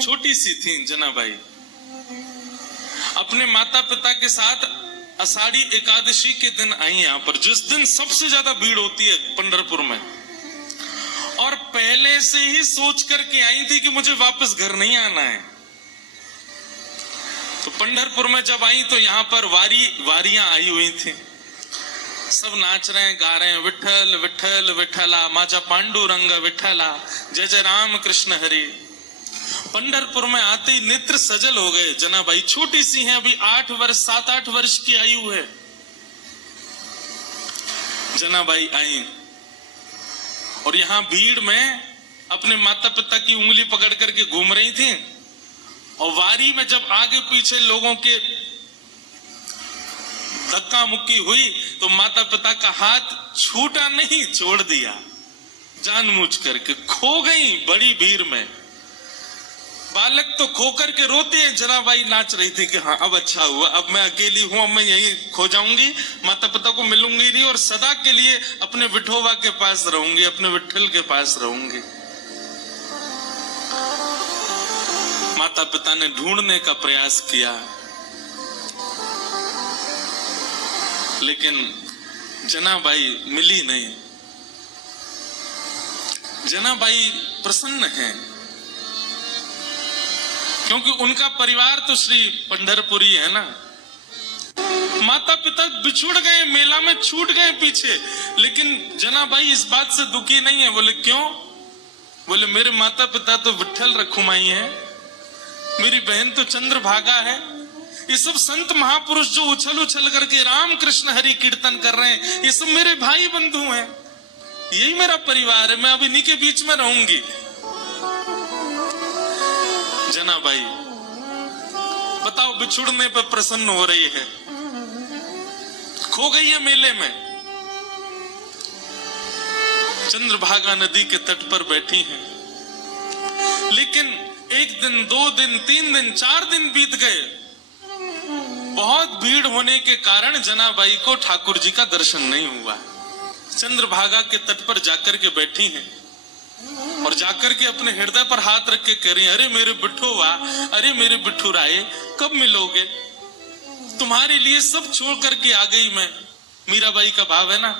छोटी सी थी जनाबाई, अपने माता पिता के साथ आषाढ़ी एकादशी के दिन आई यहाँ पर, जिस दिन सबसे ज्यादा भीड़ होती है पंढरपुर में, और पहले से ही सोच करके आई थी कि मुझे वापस घर नहीं आना है। तो पंढरपुर में जब आई तो यहाँ पर वारियां आई हुई थी, सब नाच रहे हैं, गा रहे हैं, विठल विठल विठला, माजा पांडुरंग विठला, जय जय राम कृष्ण हरि। पंढरपुर में आते ही नेत्र सजल हो गए। जनाबाई छोटी सी हैं, अभी 7-8 वर्ष की आयु है। जनाबाई आई और यहाँ भीड़ में अपने माता पिता की उंगली पकड़ करके घूम रही थी, और वारी में जब आगे पीछे लोगों के धक्का मुक्की हुई तो माता पिता का हाथ छूटा नहीं, छोड़ दिया जानबूझ करके। खो गई बड़ी भीड़ में। बालक तो खो करके रोते हैं, जनाबाई नाच रही थी कि हाँ अब अच्छा हुआ, अब मैं अकेली हूं, अब मैं यहीं खो जाऊंगी, माता पिता को मिलूंगी नहीं, और सदा के लिए अपने विठोबा के पास रहूंगी, अपने विठल के पास रहूंगी। माता पिता ने ढूंढने का प्रयास किया, लेकिन जनाबाई मिली नहीं। जनाबाई प्रसन्न है, क्योंकि उनका परिवार तो श्री पंढरपुरी है ना। माता पिता बिछुड़ गए, मेला में छूट गए पीछे, लेकिन जनाबाई इस बात से दुखी नहीं है। बोले क्यों? बोले मेरे माता पिता तो विठल रखुमाई है, मेरी बहन तो चंद्रभागा है। ये सब संत महापुरुष जो उछल उछल करके राम कृष्ण हरि कीर्तन कर रहे हैं, ये सब मेरे भाई बंधु हैं, यही मेरा परिवार है, मैं अब इन्हीं के बीच में रहूंगी। जनाबाई बताओ, बिछुड़ने पर प्रसन्न हो रही है, खो गई है मेले में, चंद्रभागा नदी के तट पर बैठी हैं। लेकिन 1 दिन 2 दिन 3 दिन 4 दिन बीत गए। बहुत भीड़ होने के कारण जनाबाई को ठाकुर जी का दर्शन नहीं हुआ। चंद्रभागा के तट पर जाकर के बैठी हैं और जाकर के अपने हृदय पर हाथ रख के कह रही हैं, अरे मेरे बिट्ठूवा, अरे मेरे बिट्ठू राय, कब मिलोगे? तुम्हारे लिए सब छोड़ करके आ गई मैं। मीराबाई का भाव है ना,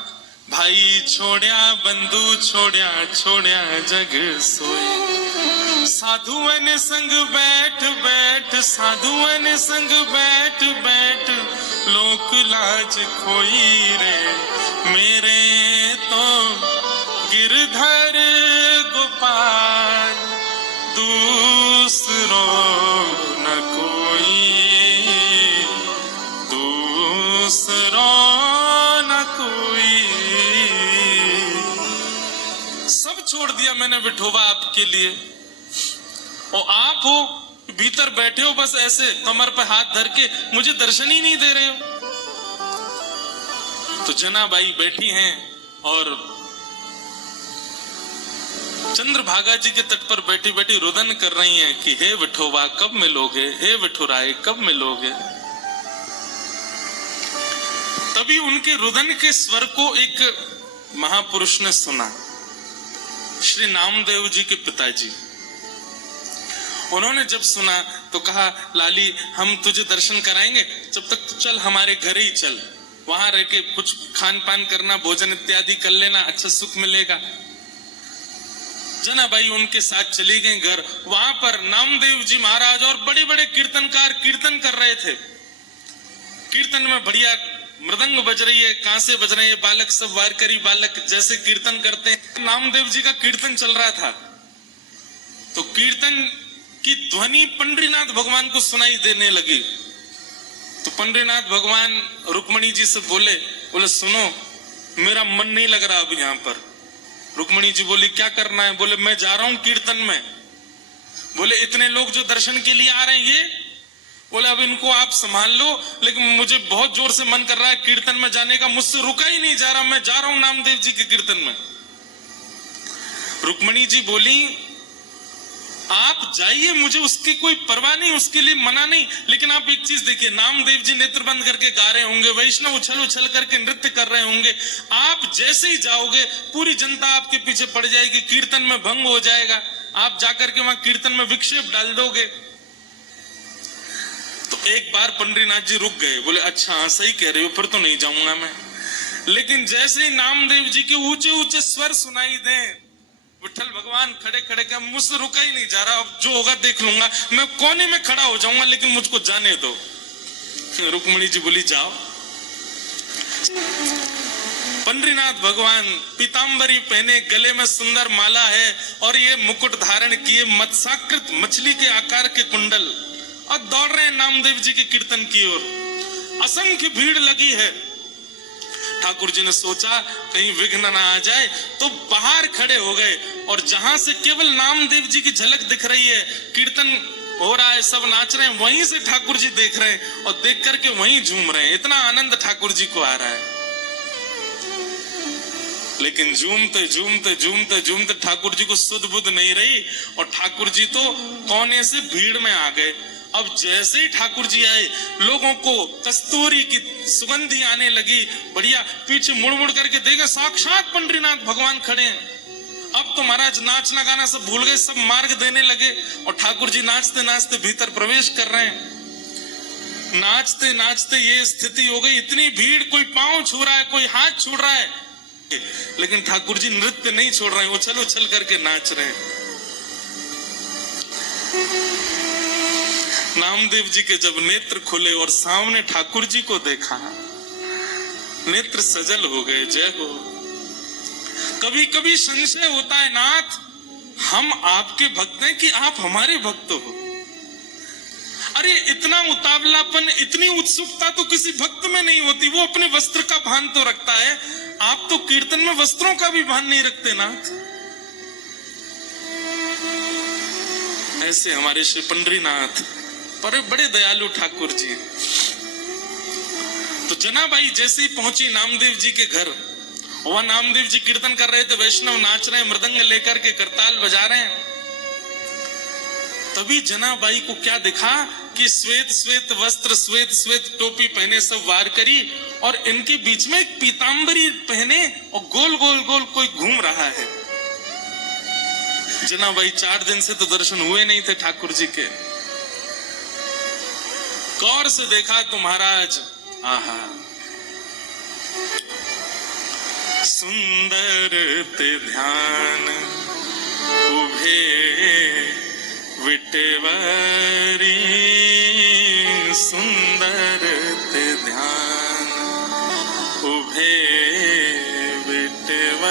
भाई छोड़िया बंधु छोड़िया, छोड़िया जग सोए, साधुअन संग बैठ बैठ, साधुअन संग बैठ बैठ, लोक लाज खोई रे, मेरे तो गिरधर गोपाल, दूसरो न कोई, दूसरो न कोई। सब छोड़ दिया मैंने विठोबा आपके लिए, और आप हो भीतर बैठे हो बस ऐसे कमर पे हाथ धर के, मुझे दर्शन ही नहीं दे रहे हो। तो जनाबाई बैठी हैं और चंद्रभागा जी के तट पर बैठी बैठी रुदन कर रही हैं कि हे विठोबा कब मिलोगे, हे विठुराय कब मिलोगे। तभी उनके रुदन के स्वर को एक महापुरुष ने सुना, श्री नामदेव जी के पिताजी। उन्होंने जब सुना तो कहा, लाली हम तुझे दर्शन कराएंगे, जब तक तो चल हमारे घर ही चल, वहां रह के कुछ खान पान करना, भोजन इत्यादि कर लेना, अच्छा सुख मिलेगा। जनाबाई उनके साथ चली गई घर। वहां पर नामदेव जी महाराज और बड़े बड़े कीर्तनकार कीर्तन कर रहे थे। कीर्तन में बढ़िया मृदंग बज रही है, कांसे बज रहे हैं, बालक सब वारकरी बालक जैसे कीर्तन करते हैं, नामदेव जी का कीर्तन चल रहा था। तो कीर्तन की ध्वनि पंडरीनाथ भगवान को सुनाई देने लगी। तो पंडरीनाथ भगवान रुक्मणी जी से बोले सुनो मेरा मन नहीं लग रहा अब यहाँ पर। रुक्मणी जी बोली क्या करना है? बोले मैं जा रहा हूं कीर्तन में। बोले इतने लोग जो दर्शन के लिए आ रहे हैं ये? बोले अब इनको आप संभाल लो, लेकिन मुझे बहुत जोर से मन कर रहा है कीर्तन में जाने का, मुझसे रुका ही नहीं जा रहा, मैं जा रहा हूं नामदेव जी के कीर्तन में। रुक्मणी जी बोली आप जाइए, मुझे उसकी कोई परवाह नहीं, उसके लिए मना नहीं, लेकिन आप एक चीज देखिए, नामदेव जी नेत्र बंद करके गा रहे होंगे, वैष्णव उछल उछल करके नृत्य कर रहे होंगे, आप जैसे ही जाओगे पूरी जनता आपके पीछे पड़ जाएगी, कीर्तन में भंग हो जाएगा, आप जाकर के वहां कीर्तन में विक्षेप डाल दोगे। तो एक बार पंडरीनाथ जी रुक गए, बोले अच्छा हाँ सही कह रहे हो, फिर तो नहीं जाऊंगा मैं। लेकिन जैसे ही नामदेव जी के ऊंचे ऊंचे स्वर सुनाई दे, विठल भगवान खड़े खड़े के मुझसे रुका ही नहीं जा रहा, अब जो होगा देख लूंगा, मैं कोने में खड़ा हो जाऊंगा लेकिन मुझको जाने दो। रुक्मिणी जी बोली जाओ। पंडरीनाथ भगवान पीतांबरी पहने, गले में सुंदर माला है और ये मुकुट धारण किए, मत्स्याकृत मछली के आकार के कुंडल, और दौड़ रहे हैं नामदेव जी के कीर्तन की ओर। असंख्य भीड़ लगी है। ठाकुर जी ने सोचा कहीं विघ्न ना आ जाए, तो बाहर खड़े हो गए और जहां से केवल नामदेव जी की झलक दिख रही है, कीर्तन हो रहा है, सब नाच रहे हैं, वहीं से ठाकुर जी देख रहे हैं और देख करके वहीं झूम रहे हैं। इतना आनंद ठाकुर जी को आ रहा है। लेकिन झूमते झूमते झूमते झूमते ठाकुर जी को सुध बुध नहीं रही और ठाकुर जी तो कोने से भीड़ में आ गए। अब जैसे ही ठाकुर जी आए, लोगों को कस्तूरी की सुगंधी आने लगी, बढ़िया। पीछे मुड़ मुड़ करके देखा, साक्षात पंडरीनाथ भगवान खड़े हैं। अब तो महाराज नाचना गाना सब भूल गए, सब मार्ग देने लगे और ठाकुर जी नाचते नाचते भीतर प्रवेश कर रहे हैं। नाचते नाचते ये स्थिति हो गई, इतनी भीड़, कोई पांव छू रहा है, कोई हाथ छू रहा है, लेकिन ठाकुर जी नृत्य नहीं छोड़ रहे हैं, उछल उछल करके नाच रहे हैं। नामदेव जी के जब नेत्र खुले और सामने ठाकुर जी को देखा, नेत्र सजल हो गए। जय हो। कभी कभी संशय होता है, नाथ हम आपके भक्त हैं कि आप हमारे भक्त हो। अरे इतना उतावलापन, इतनी उत्सुकता तो किसी भक्त में नहीं होती। वो अपने वस्त्र का भान तो रखता है, आप तो कीर्तन में वस्त्रों का भी भान नहीं रखते नाथ। ऐसे हमारे श्री पंडरीनाथ पर बड़े दयालु ठाकुर जी। तो जनाबाई जैसे ही पहुंची नामदेव जी के घर, वह नामदेव जी कीर्तन कर रहे थे, वैष्णव नाच रहे हैं, मृदंग लेकर के करताल बजा रहे हैं। तभी जनाबाई को क्या दिखा कि श्वेत श्वेत वस्त्र, श्वेत श्वेत टोपी पहने सब वारकरी, और इनके बीच में एक पीतांबरी पहने और गोल गोल गोल कोई घूम रहा है। जनाबाई 4 दिन से तो दर्शन हुए नहीं थे ठाकुर जी के। गौर से देखा तो महाराज, आहा सुंदर ते ध्यान उभे विटेवरी, सुंदर ते ध्यान उभे विटेवरी।